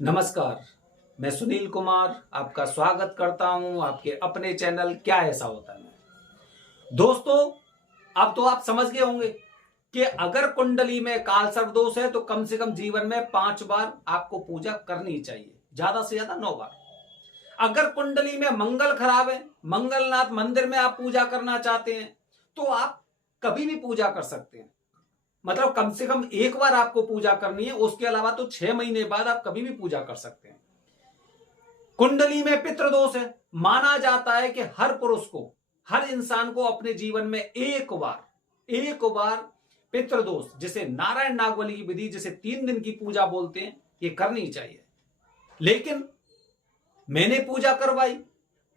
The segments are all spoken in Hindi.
नमस्कार। मैं सुनील कुमार आपका स्वागत करता हूं आपके अपने चैनल क्या ऐसा होता है में। दोस्तों, अब तो आप समझ गए होंगे कि अगर कुंडली में काल सर्प दोष है तो कम से कम जीवन में 5 बार आपको पूजा करनी चाहिए, ज्यादा से ज्यादा 9 बार। अगर कुंडली में मंगल खराब है, मंगलनाथ मंदिर में आप पूजा करना चाहते हैं तो आप कभी भी पूजा कर सकते हैं। मतलब कम से कम एक बार आपको पूजा करनी है, उसके अलावा तो 6 महीने बाद आप कभी भी पूजा कर सकते हैं। कुंडली में पितृदोष है, माना जाता है कि हर पुरुष को, हर इंसान को अपने जीवन में एक बार पितृदोष, जिसे नारायण नागबली की विधि, जिसे 3 दिन की पूजा बोलते हैं, ये करनी चाहिए। लेकिन मैंने पूजा करवाई,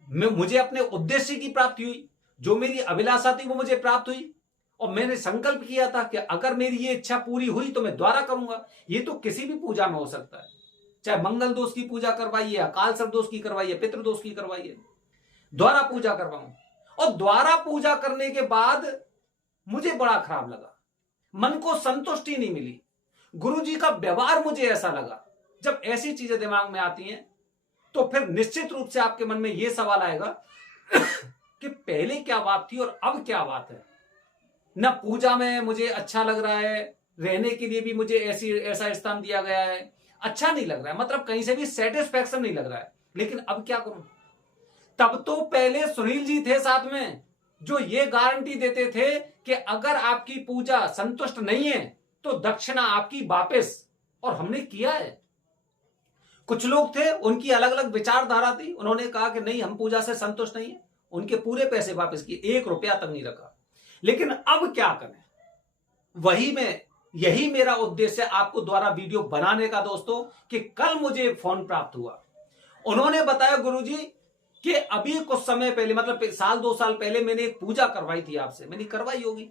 मुझे अपने उद्देश्य की प्राप्ति हुई, जो मेरी अभिलाषा थी वो मुझे प्राप्त हुई, और मैंने संकल्प किया था कि अगर मेरी ये इच्छा पूरी हुई तो मैं द्वारा करूंगा। ये तो किसी भी पूजा में हो सकता है, चाहे मंगल दोष की पूजा करवाइए, अकाल सर्प दोष की करवाइए, पितृदोष की करवाइए, द्वारा पूजा करवाऊं। और द्वारा पूजा करने के बाद मुझे बड़ा खराब लगा, मन को संतुष्टि नहीं मिली, गुरुजी का व्यवहार मुझे ऐसा लगा। जब ऐसी चीजें दिमाग में आती हैं तो फिर निश्चित रूप से आपके मन में यह सवाल आएगा कि पहले क्या बात थी और अब क्या बात है। न पूजा में मुझे अच्छा लग रहा है, रहने के लिए भी मुझे ऐसा स्थान दिया गया है, अच्छा नहीं लग रहा है, मतलब कहीं से भी सेटिस्फैक्शन नहीं लग रहा है। लेकिन अब क्या करूं? तब तो पहले सुनील जी थे साथ में, जो ये गारंटी देते थे कि अगर आपकी पूजा संतुष्ट नहीं है तो दक्षिणा आपकी वापस, और हमने किया है। कुछ लोग थे, उनकी अलग अलग विचारधारा थी, उन्होंने कहा कि नहीं, हम पूजा से संतुष्ट नहीं है, उनके पूरे पैसे वापस किए, 1 रुपया तक नहीं रखा। लेकिन अब क्या करें? यही मेरा उद्देश्य आपको द्वारा वीडियो बनाने का दोस्तों, कि कल मुझे फोन प्राप्त हुआ। उन्होंने बताया गुरुजी कि अभी कुछ समय पहले, मतलब 1-2 साल पहले मैंने एक पूजा करवाई थी आपसे। मैंने करवाई होगी,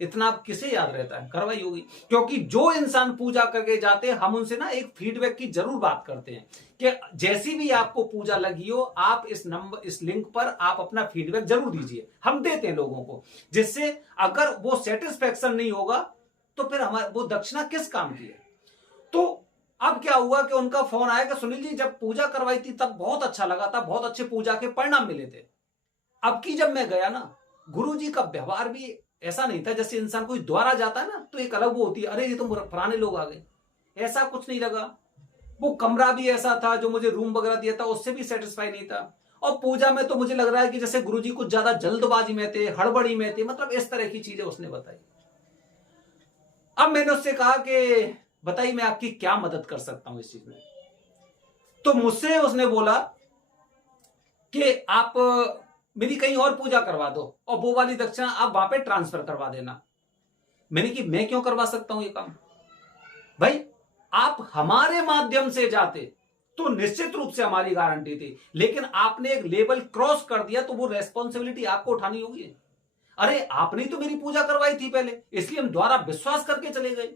इतना आप किसे याद रहता है, करवाई होगी। क्योंकि जो इंसान पूजा करके जाते हैं, हम उनसे ना एक फीडबैक की जरूर बात करते हैं कि जैसी भी आपको पूजा लगी हो, आप इस लिंक पर आप अपना फीडबैक जरूर दीजिए। हम देते हैं लोगों को, जिससे अगर वो सेटिस्फेक्शन नहीं होगा तो फिर वो दक्षिणा किस काम की है। तो अब क्या हुआ कि उनका फोन आया कि सुनील जी, जब पूजा करवाई थी तब बहुत अच्छा लगा था, बहुत अच्छे पूजा के परिणाम मिले थे। अब की जब मैं गया ना, गुरुजी का व्यवहार भी ऐसा नहीं था। जैसे इंसान कोई द्वारा जाता है ना तो एक अलग वो होती है, अरे ये तो पुराने लोग आ गए, ऐसा कुछ नहीं लगा। वो कमरा भी ऐसा था, जो मुझे रूम वगैरह दिया था उससे भी सेटिस्फाई नहीं था। और पूजा में तो मुझे लग रहा है कि जैसे गुरुजी कुछ ज्यादा जल्दबाजी में थे, हड़बड़ी में थे, मतलब इस तरह की चीजें उसने बताई। अब मैंने उससे कहा कि बताइए मैं आपकी क्या मदद कर सकता हूं इस चीज में। तो मुझसे उसने बोला कि आप मेरी कहीं और पूजा करवा दो और वो वाली दक्षिणा आप वहां पे ट्रांसफर करवा देना। मैंने कि मैं क्यों करवा सकता हूं ये काम? भाई, आप हमारे माध्यम से जाते तो निश्चित रूप से हमारी गारंटी थी, लेकिन आपने एक लेवल क्रॉस कर दिया तो वो रेस्पॉन्सिबिलिटी आपको उठानी होगी। अरे आपने तो मेरी पूजा करवाई थी पहले, इसलिए हम द्वारा विश्वास करके चले गए।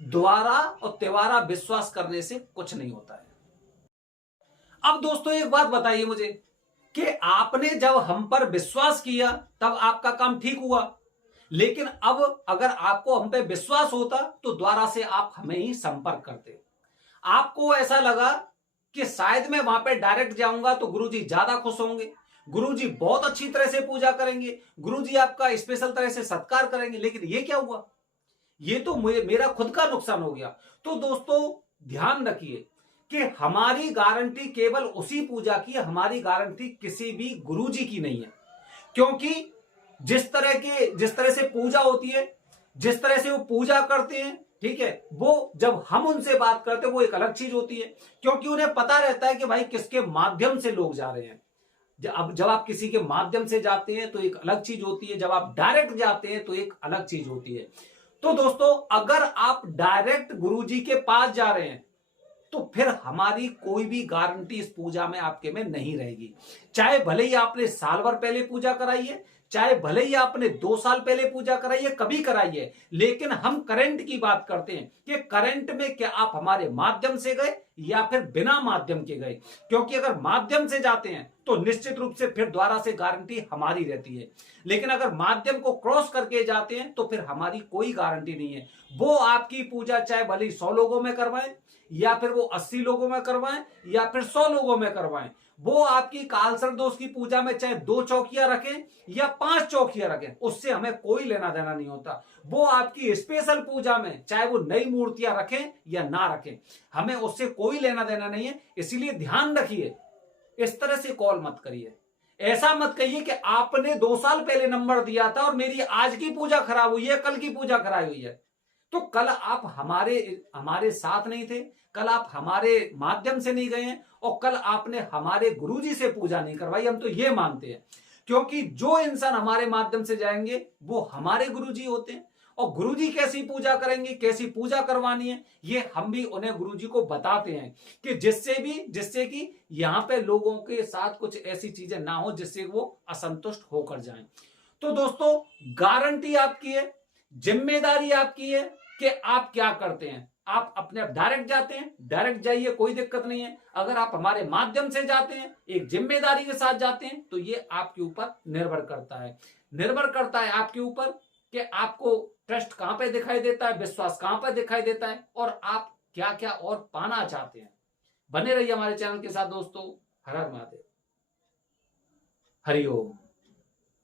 द्वारा और तिवारा विश्वास करने से कुछ नहीं होता है। अब दोस्तों एक बात बताइए मुझे कि आपने जब हम पर विश्वास किया तब आपका काम ठीक हुआ, लेकिन अब अगर आपको हम पे विश्वास होता तो द्वारा से आप हमें ही संपर्क करते। आपको ऐसा लगा कि शायद मैं वहां पे डायरेक्ट जाऊंगा तो गुरुजी ज्यादा खुश होंगे, गुरुजी बहुत अच्छी तरह से पूजा करेंगे, गुरुजी आपका स्पेशल तरह से सत्कार करेंगे। लेकिन ये क्या हुआ? ये तो मेरा खुद का नुकसान हो गया। तो दोस्तों ध्यान रखिए कि हमारी गारंटी केवल उसी पूजा की है, हमारी गारंटी किसी भी गुरुजी की नहीं है। क्योंकि जिस तरह से पूजा होती है, जिस तरह से वो पूजा करते हैं, ठीक है, वो जब हम उनसे बात करते हैं वो एक अलग चीज होती है। क्योंकि उन्हें पता रहता है कि भाई किसके माध्यम से लोग जा रहे हैं। जब आप किसी के माध्यम से जाते हैं तो एक अलग चीज होती है, जब आप डायरेक्ट जाते हैं तो एक अलग चीज होती है। तो दोस्तों अगर आप डायरेक्ट गुरुजी के पास जा रहे हैं तो फिर हमारी कोई भी गारंटी इस पूजा में आपके में नहीं रहेगी। चाहे भले ही आपने साल भर पहले पूजा कराई है, चाहे भले ही आपने 2 साल पहले पूजा कराई है, कभी कराई है, लेकिन हम करंट की बात करते हैं कि करंट में क्या आप हमारे माध्यम से गए या फिर बिना माध्यम के गए। क्योंकि अगर माध्यम से जाते हैं तो निश्चित रूप से फिर द्वारा से गारंटी हमारी रहती है। लेकिन अगर माध्यम को क्रॉस करके जाते हैं तो फिर हमारी कोई गारंटी नहीं है। वो आपकी पूजा चाहे भले 100 लोगों में करवाएं, या फिर वो 80 लोगों में करवाएं, या फिर 100 लोगों में करवाएं, वो आपकी कालसर्प दोष की पूजा में चाहे 2 चौकियां रखें या 5 चौकियां रखें, उससे हमें कोई लेना देना नहीं होता। वो आपकी स्पेशल पूजा में चाहे वो नई मूर्तियां रखें या ना रखें, हमें उससे कोई लेना देना नहीं है। इसीलिए ध्यान रखिए, इस तरह से कॉल मत करिए। ऐसा मत कहिए कि आपने 2 साल पहले नंबर दिया था और मेरी आज की पूजा खराब हुई है, कल की पूजा खराब हुई है। तो कल आप हमारे साथ नहीं थे, कल आप हमारे माध्यम से नहीं गए हैं, और कल आपने हमारे गुरुजी से पूजा नहीं करवाई। हम तो ये मानते हैं, क्योंकि जो इंसान हमारे माध्यम से जाएंगे वो हमारे गुरुजी होते हैं, और गुरुजी कैसी पूजा करेंगे, कैसी पूजा करवानी है, ये हम भी उन्हें गुरुजी को बताते हैं, कि जिससे कि यहां पे लोगों के साथ कुछ ऐसी चीजें ना हो जिससे वो असंतुष्ट होकर जाएं। तो दोस्तों, गारंटी आपकी है, जिम्मेदारी आपकी है कि आप क्या करते हैं। आप अपने डायरेक्ट जाते हैं, डायरेक्ट जाइए, कोई दिक्कत नहीं है। अगर आप हमारे माध्यम से जाते हैं, एक जिम्मेदारी के साथ जाते हैं, तो ये आपके ऊपर निर्भर करता है आपके ऊपर कि आपको ट्रस्ट कहां पे दिखाई देता है, विश्वास कहां पे दिखाई देता है, और आप क्या क्या और पाना चाहते हैं। बने रहिए हमारे चैनल के साथ दोस्तों। हर हर महादेव। हरिओम।